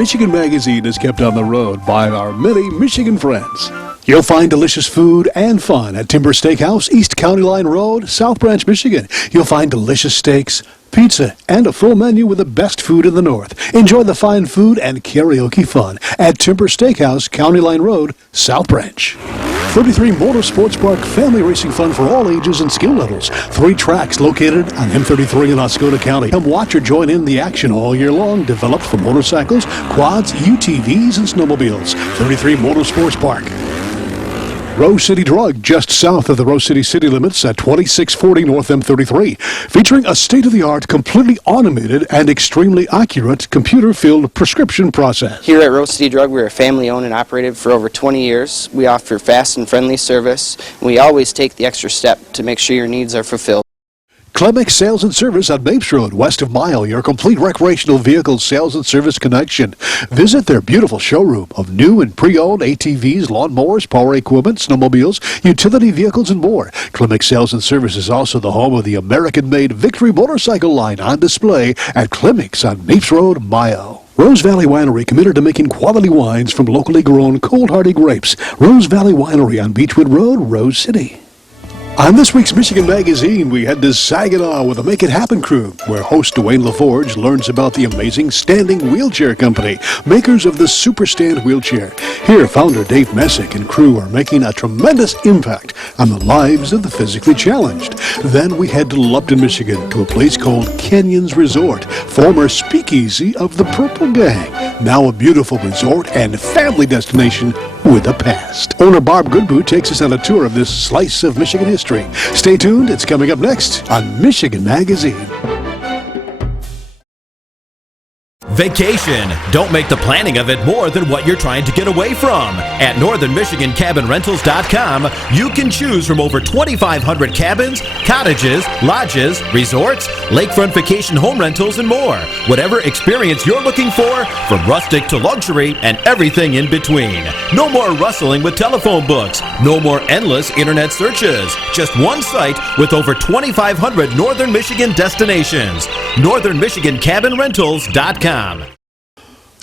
Michigan Magazine is kept on the road by our many Michigan friends. You'll find delicious food and fun at Timber Steakhouse, East County Line Road, South Branch, Michigan. You'll find delicious steaks, pizza, and a full menu with the best food in the North. Enjoy the fine food and karaoke fun at Timber Steakhouse, County Line Road, South Branch. 33 Motorsports Park, family racing fun for all ages and skill levels. 3 tracks located on M33 in Oscoda County. Come watch or join in the action all year long. Developed for motorcycles, quads, UTVs, and snowmobiles. 33 Motorsports Park. Rose City Drug, just south of the Rose City city limits at 2640 North M33, featuring a state-of-the-art, completely automated and extremely accurate computer-filled prescription process. Here at Rose City Drug, we're family-owned and operated for over 20 years. We offer fast and friendly service, and we always take the extra step to make sure your needs are fulfilled. Clemix Sales and Service on Mapes Road, west of Mile, your complete recreational vehicle sales and service connection. Visit their beautiful showroom of new and pre-owned ATVs, lawnmowers, power equipment, snowmobiles, utility vehicles, and more. Clemix Sales and Service is also the home of the American-made Victory motorcycle line on display at Clemix on Mapes Road, Mile. Rose Valley Winery, committed to making quality wines from locally grown cold-hardy grapes. Rose Valley Winery on Beechwood Road, Rose City. On this week's Michigan Magazine, we head to Saginaw with the Make It Happen crew, where host Dwayne LaForge learns about the amazing Standing Wheelchair Company, makers of the Super Stand wheelchair. Here, founder Dave Messick and crew are making a tremendous impact on the lives of the physically challenged. Then we head to Lupton, Michigan, to a place called Kenyon's Resort, former speakeasy of the Purple Gang, now a beautiful resort and family destination with a past. Owner Barbara Goodboo takes us on a tour of this slice of Michigan history. Stay tuned, it's coming up next on Michigan Magazine. Vacation. Don't make the planning of it more than what you're trying to get away from. At northernmichigancabinrentals.com, you can choose from over 2,500 cabins, cottages, lodges, resorts, lakefront vacation home rentals, and more. Whatever experience you're looking for, from rustic to luxury and everything in between. No more rustling with telephone books. No more endless internet searches. Just one site with over 2,500 Northern Michigan destinations. northernmichigancabinrentals.com.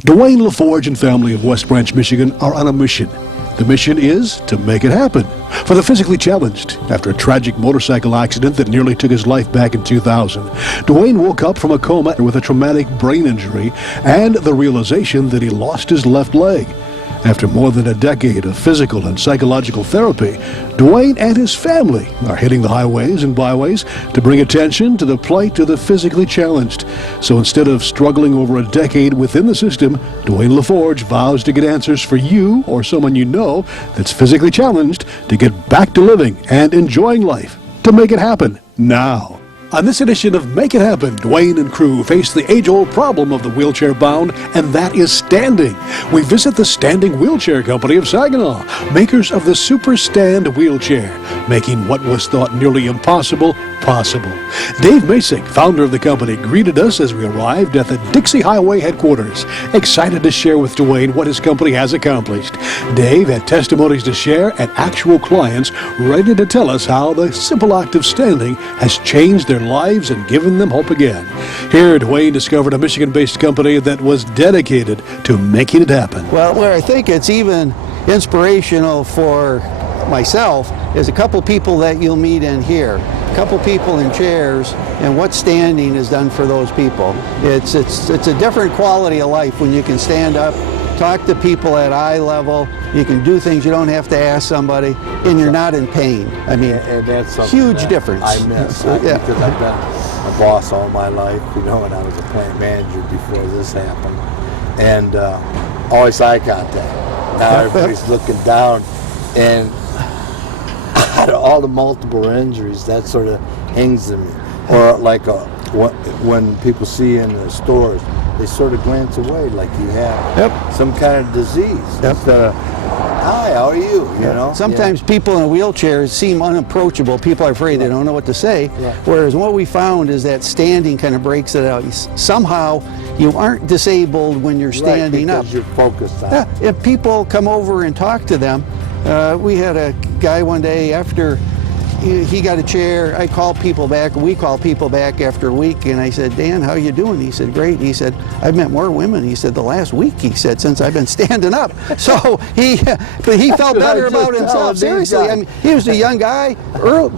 Dwayne LaForge and family of West Branch, Michigan are on a mission. The mission is to make it happen for the physically challenged. After a tragic motorcycle accident that nearly took his life back in 2000, Dwayne woke up from a coma with a traumatic brain injury and the realization that he lost his left leg. After more than a decade of physical and psychological therapy, Dwayne and his family are hitting the highways and byways to bring attention to the plight of the physically challenged. So instead of struggling over a decade within the system, Dwayne LaForge vows to get answers for you or someone you know that's physically challenged to get back to living and enjoying life, to make it happen now. On this edition of Make It Happen, Dwayne and crew face the age-old problem of the wheelchair-bound, and that is standing. We visit the Standing Wheelchair Company of Saginaw, makers of the Super Stand wheelchair, making what was thought nearly impossible possible. Dave Messick, founder of the company, greeted us as we arrived at the Dixie Highway headquarters, excited to share with Dwayne what his company has accomplished. Dave had testimonies to share and actual clients ready to tell us how the simple act of standing has changed their lives and given them hope again. Here, Dwayne discovered a Michigan-based company that was dedicated to making it happen. Well, where I think it's even inspirational for myself is a couple people that you'll meet in here, a couple people in chairs, and what standing has done for those people. It's a different quality of life when you can stand up, talk to people at eye level, you can do things you don't have to ask somebody, and you're not in pain. I mean, and that's huge difference. I miss because I've been a boss all my life, you know, and I was a plant manager before this happened, and always eye contact. Now everybody's looking down, and out of all the multiple injuries, that sort of hangs in me. Or like when people see you in the stores, they sort of glance away like you have some kind of disease. Instead of, hi, how are you? You know. Sometimes people in wheelchairs seem unapproachable. People are afraid they don't know what to say. Whereas what we found is that standing kind of breaks it out. Somehow you aren't disabled when you're standing up. Because you're focused on it. If people come over and talk to them, we had a guy one day after he got a chair. I called people back. We called people back after a week, and I said, Dan, how you doing? He said, great. He said, I've met more women. He said, the last week, he said, since I've been standing up. So he felt better about himself. Seriously, I mean, he was a young guy.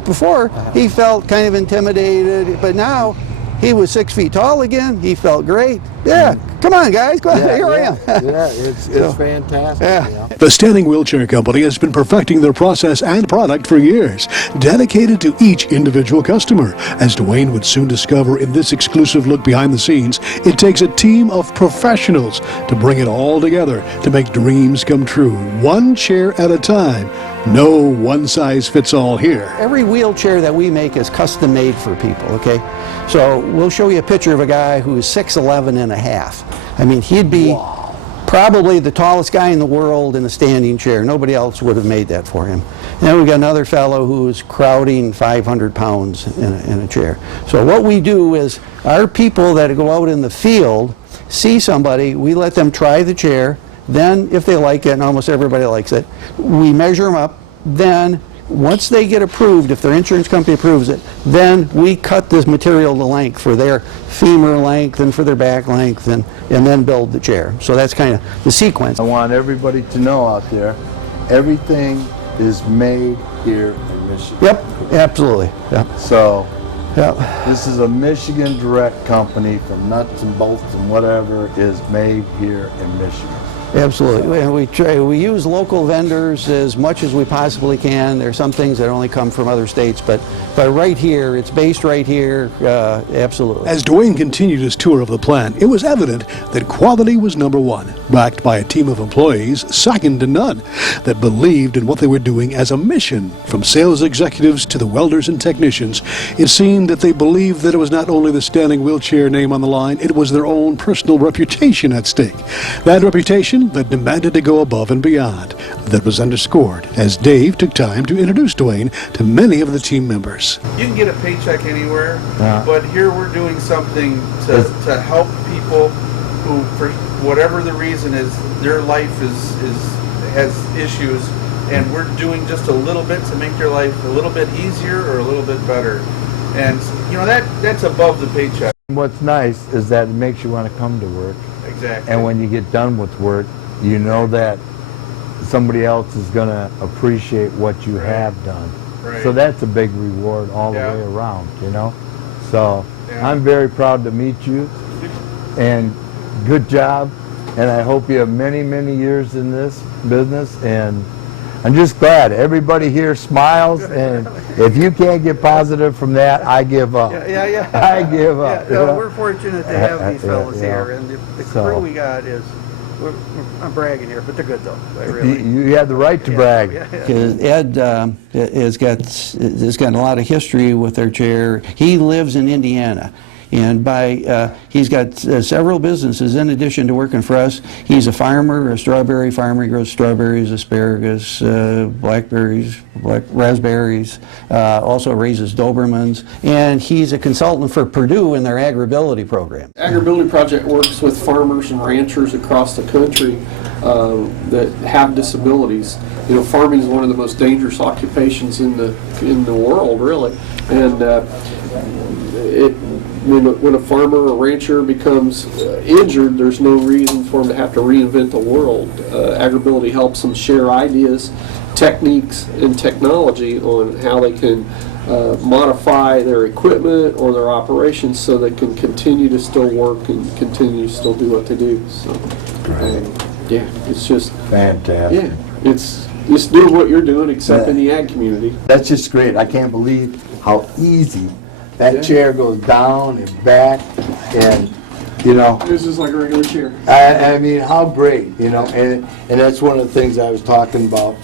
Before, he felt kind of intimidated, but now he was 6 feet tall again. He felt great. Yeah, come on, guys. Go ahead. Here I am. Yeah, it's fantastic. Yeah. You know? The Standing Wheelchair Company has been perfecting their process and product for years, dedicated to each individual customer. As Dwayne would soon discover in this exclusive look behind the scenes, it takes a team of professionals to bring it all together to make dreams come true, one chair at a time. No one-size-fits-all here. Every wheelchair that we make is custom made for people, okay? So we'll show you a picture of a guy who is 6'11" and a half. I mean, he'd be probably the tallest guy in the world in a standing chair. Nobody else would have made that for him. And then we got another fellow who's crowding 500 pounds in a chair. So what we do is our people that go out in the field see somebody, we let them try the chair. Then, if they like it, and almost everybody likes it, we measure them up. Then, once they get approved, if their insurance company approves it, then we cut this material to length for their femur length and for their back length, and then build the chair. So that's kind of the sequence. I want everybody to know out there, everything is made here in Michigan. Yep, absolutely. Yep. So, Yep. this is a Michigan direct company from nuts and bolts and whatever is made here in Michigan. Absolutely. And we use local vendors as much as we possibly can. There are some things that only come from other states, but right here, it's based right here, absolutely. As Dwayne continued his tour of the plant, it was evident that quality was number one, backed by a team of employees second to none that believed in what they were doing as a mission. From sales executives to the welders and technicians, it seemed that they believed that it was not only the Standing Wheelchair name on the line, it was their own personal reputation at stake. That reputation that demanded to go above and beyond. That was underscored as Dave took time to introduce Dwayne to many of the team members. You can get a paycheck anywhere, but here we're doing something to help people who, for whatever the reason is, their life has issues, and we're doing just a little bit to make their life a little bit easier or a little bit better. And you know, that's above the paycheck. What's nice is that it makes you want to come to work. Exactly. And when you get done with work, you know that somebody else is going to appreciate what you have done. Right. So that's a big reward all the way around, you know. So I'm very proud to meet you, and good job. And I hope you have many, many years in this business. And I'm just glad everybody here smiles, and if you can't get positive from that, I give up. I give up. No, we're fortunate to have these fellows here, and the crew we got is, I'm bragging here, but they're good though. You have the right to brag. Ed has got a lot of history with their chair. He lives in Indiana. And he's got several businesses in addition to working for us. He's a farmer, a strawberry farmer. He grows strawberries, asparagus, blackberries, raspberries, also raises Dobermans. And he's a consultant for Purdue in their agribility program. Agribility Project works with farmers and ranchers across the country that have disabilities. You know, farming is one of the most dangerous occupations in the world, really. And when a farmer or rancher becomes injured, there's no reason for them to have to reinvent the world. Agribility helps them share ideas, techniques, and technology on how they can modify their equipment or their operations so they can continue to still work and continue to still do what they do. So, yeah, it's just fantastic. Yeah, it's doing what you're doing, except in the ag community. That's just great. I can't believe how easy that chair goes down and back, and you know. This is like a regular chair. I mean, how great, you know, and that's one of the things I was talking about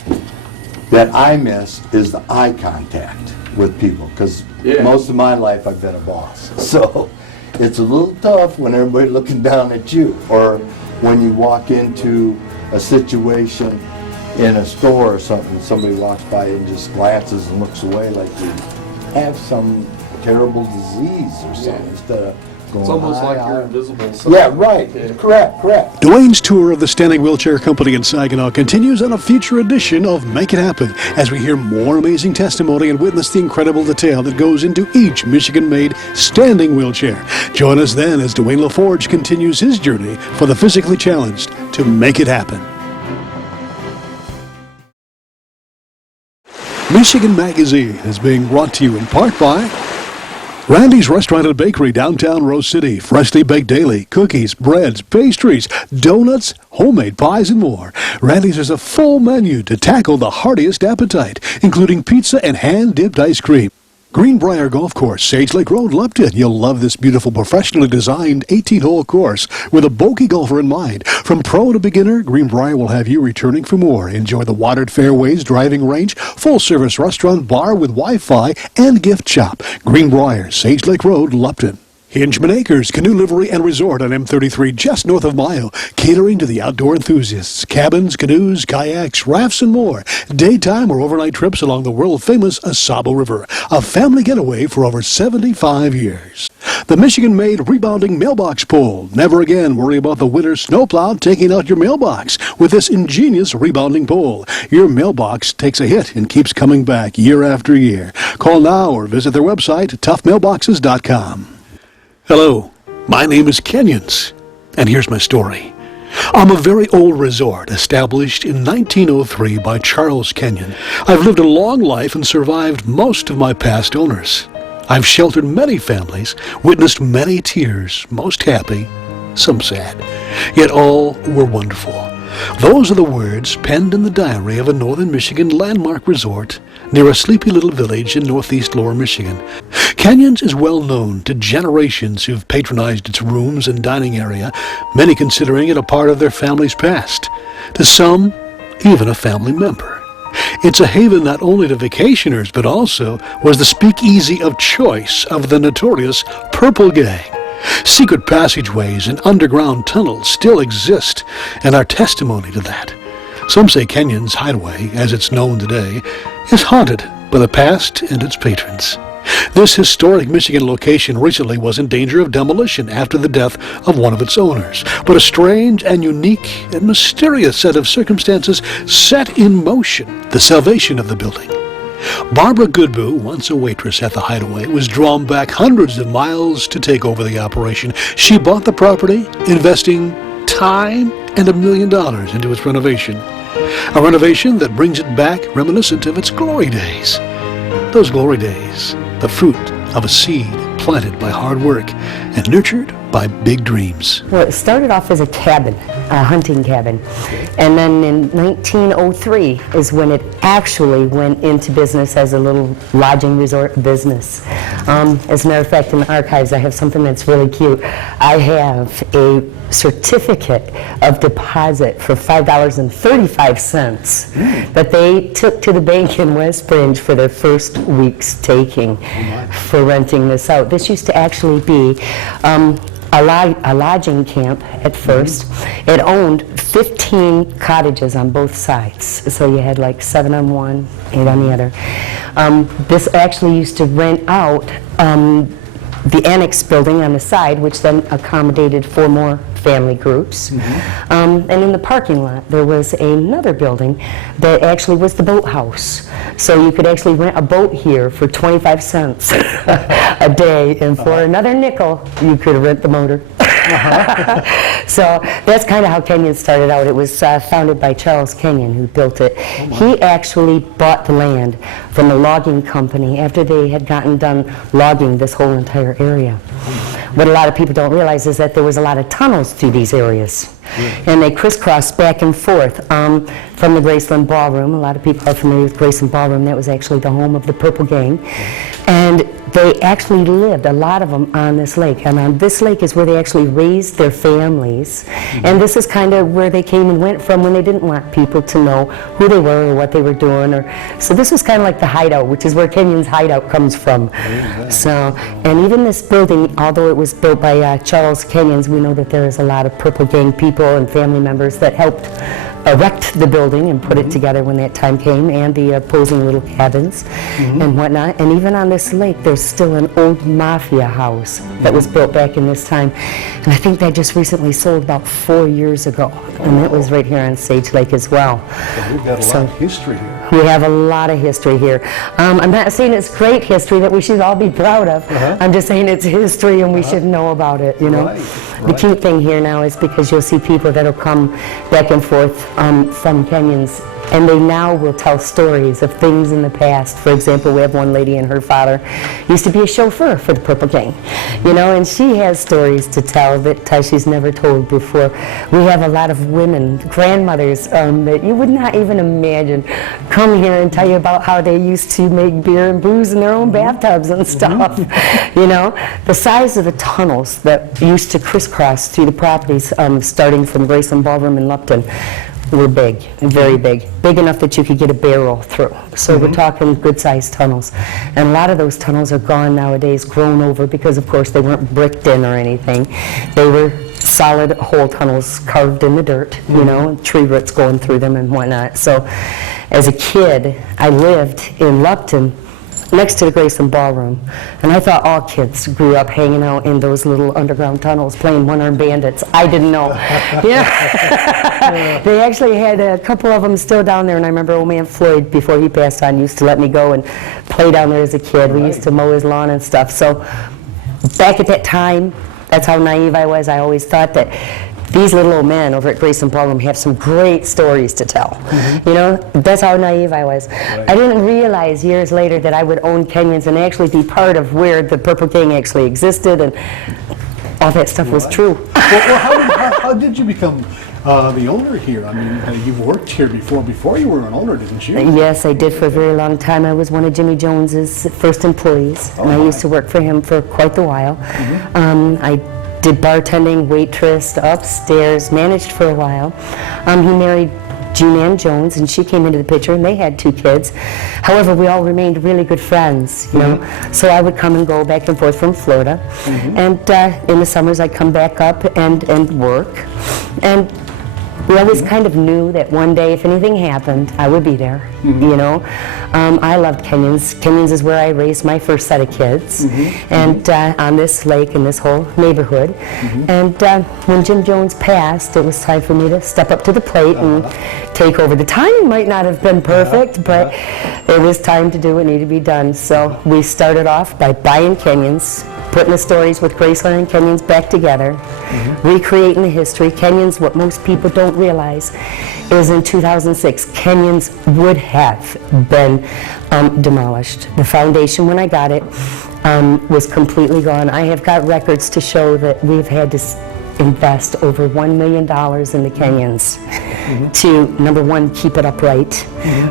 that I miss is the eye contact with people, because most of my life I've been a boss. So it's a little tough when everybody's looking down at you, or when you walk into a situation in a store or something, somebody walks by and just glances and looks away like you have some terrible disease or something, instead of going It's almost high, like high. you're invisible. Yeah, right. Correct. Dwayne's tour of the Standing Wheelchair Company in Saginaw continues on a future edition of Make It Happen as we hear more amazing testimony and witness the incredible detail that goes into each Michigan-made standing wheelchair. Join us then as Dwayne LaForge continues his journey for the physically challenged to make it happen. Michigan Magazine is being brought to you in part by Randy's Restaurant and Bakery, downtown Rose City. Freshly baked daily, cookies, breads, pastries, donuts, homemade pies, and more. Randy's has a full menu to tackle the heartiest appetite, including pizza and hand-dipped ice cream. Greenbrier Golf Course, Sage Lake Road, Lupton. You'll love this beautiful, professionally designed 18-hole course with a bogey golfer in mind. From pro to beginner, Greenbrier will have you returning for more. Enjoy the watered fairways, driving range, full-service restaurant, bar with Wi-Fi, and gift shop. Greenbrier, Sage Lake Road, Lupton. Hinchman Acres, Canoe Livery and Resort on M33 just north of Mayo, catering to the outdoor enthusiasts. Cabins, canoes, kayaks, rafts, and more. Daytime or overnight trips along the world-famous Asabo River. A family getaway for over 75 years. The Michigan-made rebounding mailbox pole. Never again worry about the winter snowplow taking out your mailbox with this ingenious rebounding pole. Your mailbox takes a hit and keeps coming back year after year. Call now or visit their website, toughmailboxes.com. Hello, my name is Kenyon, and here's my story. I'm a very old resort established in 1903 by Charles Kenyon. I've lived a long life and survived most of my past owners. I've sheltered many families, witnessed many tears, most happy, some sad, yet all were wonderful. Those are the words penned in the diary of a northern Michigan landmark resort near a sleepy little village in northeast Lower Michigan. Kenyon's is well known to generations who've patronized its rooms and dining area, many considering it a part of their family's past. To some, even a family member. It's a haven not only to vacationers, but also was the speakeasy of choice of the notorious Purple Gang. Secret passageways and underground tunnels still exist and are testimony to that. Some say Kenyon's Hideaway, as it's known today, is haunted by the past and its patrons. This historic Michigan location recently was in danger of demolition after the death of one of its owners. But a strange and unique and mysterious set of circumstances set in motion the salvation of the building. Barbara Goodboo, once a waitress at the Hideaway, was drawn back hundreds of miles to take over the operation. She bought the property, investing time and $1 million into its renovation. A renovation that brings it back reminiscent of its glory days. Those glory days, the fruit of a seed planted by hard work and nurtured by big dreams. Well, it started off as a cabin, a hunting cabin, and then in 1903 is when it actually went into business as a little lodging resort business. As a matter of fact, in the archives I have something that's really cute. I have a certificate of deposit for $5.35 that they took to the bank in West Branch for their first week's taking for renting this out. This used to actually be a lodging camp at first. It owned 15 cottages on both sides, so you had like 7 on one, 8 on the other. This actually used to rent out the annex building on the side, which then accommodated 4 more family groups. And in the parking lot there was another building that actually was the boathouse. So you could actually rent a boat here for 25 cents a day, and for another nickel you could rent the motor. So that's kind of how Kenyon started out. It was founded by Charles Kenyon, who built it. He actually bought the land from a logging company after they had gotten done logging this whole entire area. What a lot of people don't realize is that there was a lot of tunnels through these areas. And they crisscrossed back and forth from the Graceland Ballroom. A lot of people are familiar with Graceland Ballroom. That was actually the home of the Purple Gang. And they actually lived, a lot of them, on this lake. And on this lake is where they actually raised their families. And this is kind of where they came and went from when they didn't want people to know who they were or what they were doing. So this was kind of like the hideout, which is where Kenyon's hideout comes from. So, and even this building, although it was built by Charles Kenyon's, we know that there is a lot of Purple Gang people people and family members that helped erect the building and put it together when that time came, and the opposing little cabins and whatnot. And even on this lake, there's still an old mafia house that was built back in this time. And I think that just recently sold about 4 years ago. And that was right here on Sage Lake as well. So we've got a lot of history here. We have a lot of history here. I'm not saying it's great history that we should all be proud of. I'm just saying it's history and we should know about it, you know. The cute thing here now is because you'll see people that'll come back and forth from Kenyon's, and they now will tell stories of things in the past. For example, we have one lady and her father used to be a chauffeur for the Purple Gang, you know, and she has stories to tell that she's never told before. We have a lot of women, grandmothers, that you would not even imagine come here and tell you about how they used to make beer and booze in their own bathtubs and stuff. You know, the size of the tunnels that used to crisscross through the properties, starting from Graceland Ballroom in Lupton, were big, very big enough that you could get a barrel through. So we're talking good-sized tunnels. And a lot of those tunnels are gone nowadays, grown over, because of course they weren't bricked in or anything. They were solid hole tunnels carved in the dirt, you know, tree roots going through them and whatnot. So as a kid, I lived in Lupton next to the Graceland Ballroom, and I thought all kids grew up hanging out in those little underground tunnels playing one-armed bandits. I didn't know. Yeah. They actually had a couple of them still down there, and I remember old man Floyd, before he passed on, used to let me go and play down there as a kid. We used to mow his lawn and stuff. So back at that time, that's how naive I was. I always thought that these little old men over at Graceland Ballroom have some great stories to tell. You know, that's how naive I was. I didn't realize years later that I would own Kenyon's and actually be part of where the Purple Gang actually existed, and all that stuff was true. Well, how did you become the owner here? I mean, you've worked here before you were an owner, didn't you? Yes, I did for a very long time. I was one of Jimmy Jones's first employees, and I used to work for him for quite a while. I did bartending, waitress, upstairs, managed for a while. He married Jean Ann Jones, and she came into the picture, and they had 2 kids. However, we all remained really good friends, you know. So I would come and go back and forth from Florida, and in the summers I'd come back up and work. And we always kind of knew that one day, if anything happened, I would be there, you know. I loved Kenyon's. Kenyon's is where I raised my first set of kids, and on this lake in this whole neighborhood. And when Jim Jones passed, it was time for me to step up to the plate and take over. The timing might not have been perfect, but it was time to do what needed to be done. So we started off by buying Kenyon's, putting the stories with Graceland and Kenyon's back together, recreating the history. Kenyon's, what most people don't realize, is in 2006, Kenyon's would have been demolished. The foundation, when I got it, was completely gone. I have got records to show that we've had to invest over $1 million in the Kenyon's to, number one, keep it upright,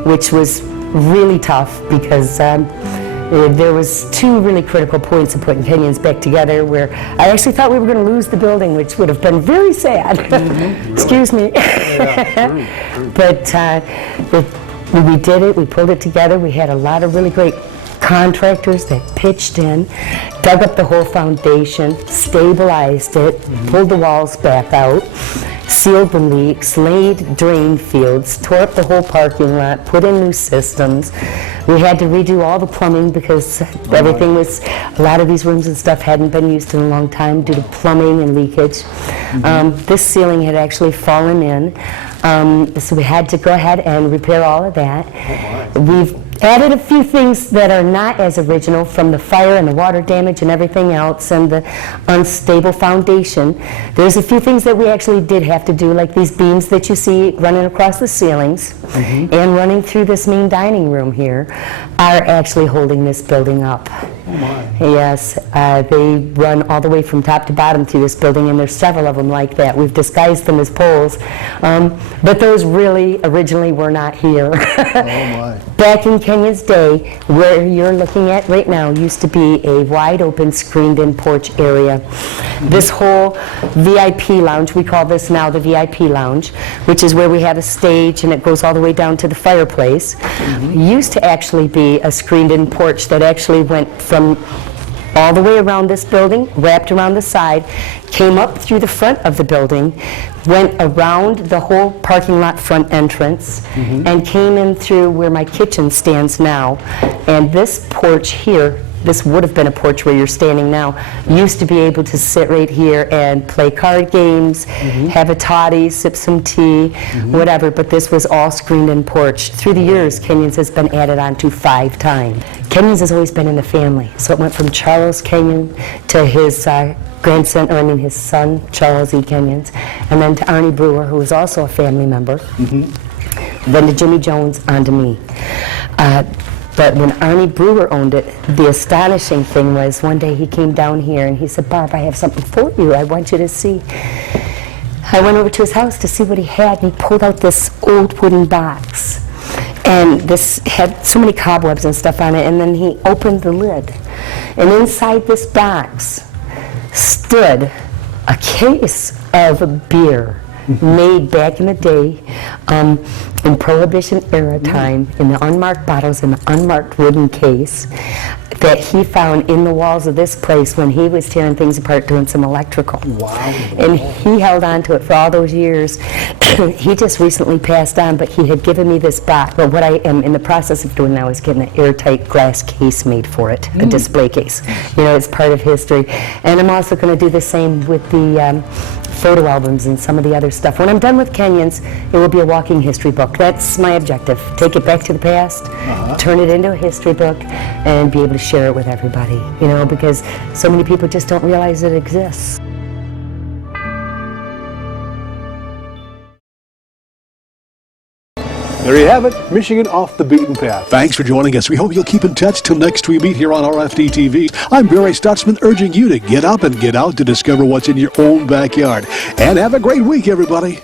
which was really tough because there was 2 really critical points of putting Kenyon's back together where I actually thought we were going to lose the building, which would have been very sad. Excuse me. But we did it. We pulled it together. We had a lot of really great contractors that pitched in, dug up the whole foundation, stabilized it, pulled the walls back out, sealed the leaks, laid drain fields, tore up the whole parking lot, put in new systems. We had to redo all the plumbing because everything was, a lot of these rooms and stuff hadn't been used in a long time due to plumbing and leakage. This ceiling had actually fallen in, so we had to go ahead and repair all of that. We've added a few things that are not as original from the fire and the water damage and everything else and the unstable foundation. There's a few things that we actually did have to do, like these beams that you see running across the ceilings and running through this main dining room here are actually holding this building up. Yes, they run all the way from top to bottom through this building, and there's several of them like that. We've disguised them as poles, but those really originally were not here. Back in Kenyon's day, where you're looking at right now used to be a wide open screened-in porch area. This whole VIP lounge, we call this now the VIP lounge, which is where we have a stage and it goes all the way down to the fireplace, used to actually be a screened-in porch that actually went from all the way around this building, wrapped around the side, came up through the front of the building, went around the whole parking lot front entrance, and came in through where my kitchen stands now. And this porch here, this would have been a porch where you're standing now, used to be able to sit right here and play card games, have a toddy, sip some tea, whatever, but this was all screened-in porch. Through the years, Kenyon's has been added on to 5 times. Kenyon's has always been in the family, so it went from Charles Kenyon to his grandson, or I mean his son, Charles E. Kenyon's, and then to Arnie Brewer, who was also a family member, then to Jimmy Jones, on to me. But when Arnie Brewer owned it, the astonishing thing was one day he came down here and he said, "Barb, I have something for you I want you to see." I went over to his house to see what he had, and he pulled out this old wooden box. And this had so many cobwebs and stuff on it, and then he opened the lid. And inside this box stood a case of beer made back in the day, in Prohibition era time, in the unmarked bottles in the unmarked wooden case that he found in the walls of this place when he was tearing things apart doing some electrical. Wow. And he held on to it for all those years. He just recently passed on, but he had given me this box. Well, what I am in the process of doing now is getting an airtight glass case made for it, a display case. You know, it's part of history. And I'm also going to do the same with the photo albums and some of the other stuff. When I'm done with Kenyon's, it will be a walking history book. That's my objective. Take it back to the past, turn it into a history book, and be able to share it with everybody, you know, because so many people just don't realize it exists. There you have it, Michigan off the beaten path. Thanks for joining us. We hope you'll keep in touch till next we meet here on RFD TV. I'm Barry Stutzman, urging you to get up and get out to discover what's in your own backyard. And have a great week, everybody.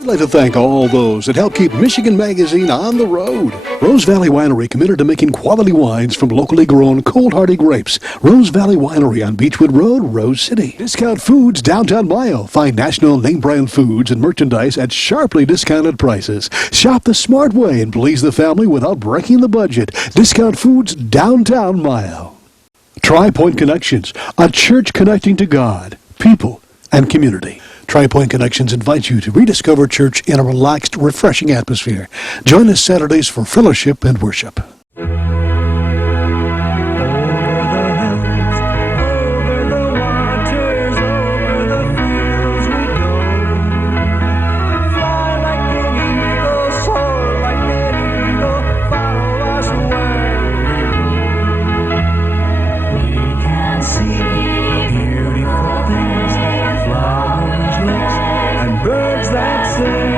I'd like to thank all those that help keep Michigan Magazine on the road. Rose Valley Winery, committed to making quality wines from locally grown, cold-hardy grapes. Rose Valley Winery on Beechwood Road, Rose City. Discount Foods, downtown Mayo. Find national name-brand foods and merchandise at sharply discounted prices. Shop the smart way and please the family without breaking the budget. Discount Foods, downtown Mayo. Tri-Point Connections, a church connecting to God, people, and community. Tri-Point Connections invites you to rediscover church in a relaxed, refreshing atmosphere. Join us Saturdays for fellowship and worship. Birds that sing.